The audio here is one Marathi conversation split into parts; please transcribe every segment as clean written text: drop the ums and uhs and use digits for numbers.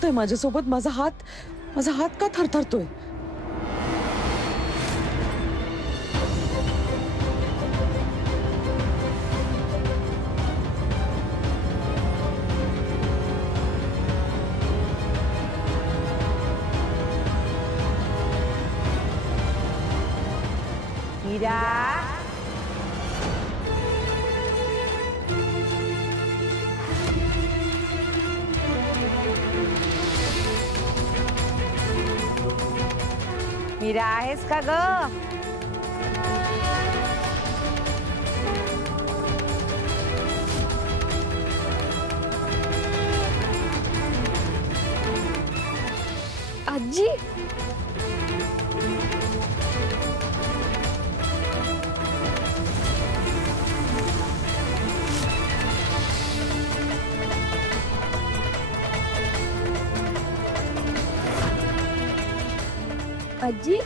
होतंय माझ्यासोबत? माझा हात का थरथरतोय? मीरा, मीरा आहेस का ग? आजी, आजी,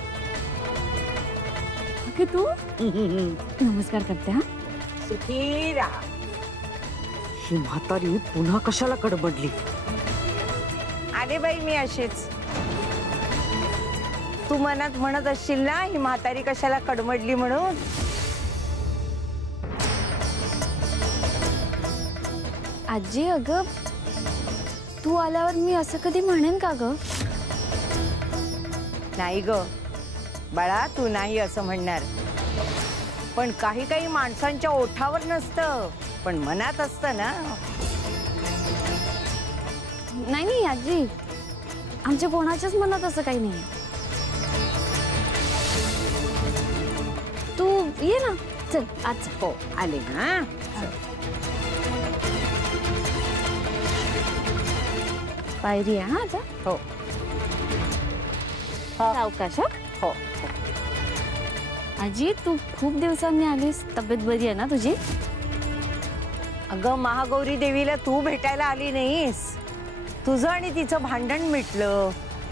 अगं तू नमस्कार करते. हा, सुखी राहा. ही म्हातारी पुन्हा कशाला कडबडली? अरे बाई, मी अशीच. तू मनात म्हणत असशील ना, ही म्हातारी कशाला कडमडली म्हणून. आजी अगं तू आल्यावर मी असं कधी म्हणेन का ग? नाही ग बाळा, तू नाही असं म्हणणार. पण काही काही माणसांच्या ओठावर नसतं, पण मनात असतं ना. नाही नाही आजी, आमच्या कोणाच्याच मनात असं काही नाही. तू ये ना, चल आज. हो, आले ना. पायरी आहे. हा आता हो सावकाश. हो. आजी तू खूप दिवसांनी आलीस, तब्येत बरी आहे ना तुझी? अगं महागौरी देवीला तू भेटायला आली नाहीस. तुझं आणि तिचं भांडण मिटलं,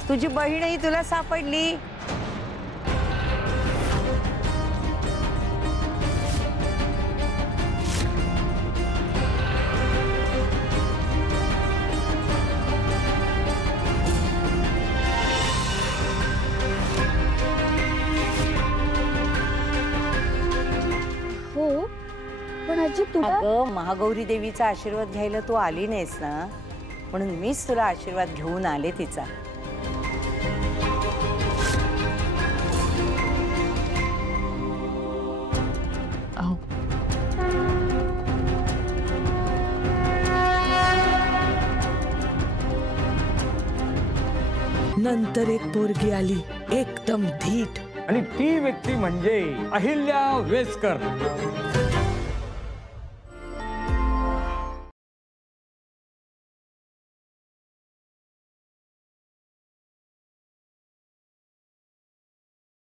तुझी बहीणही तुला सापडली. हो, पण आजी तुला अगं महागौरी देवीचा आशीर्वाद घ्यायला तू आली नाहीस ना, म्हणून मीच तुला आशीर्वाद घेऊन आले तिचा. नंतर एक पोरगी आली, एकदम धीट. आणि ती व्यक्ती म्हणजे अहिल्या वेसकर.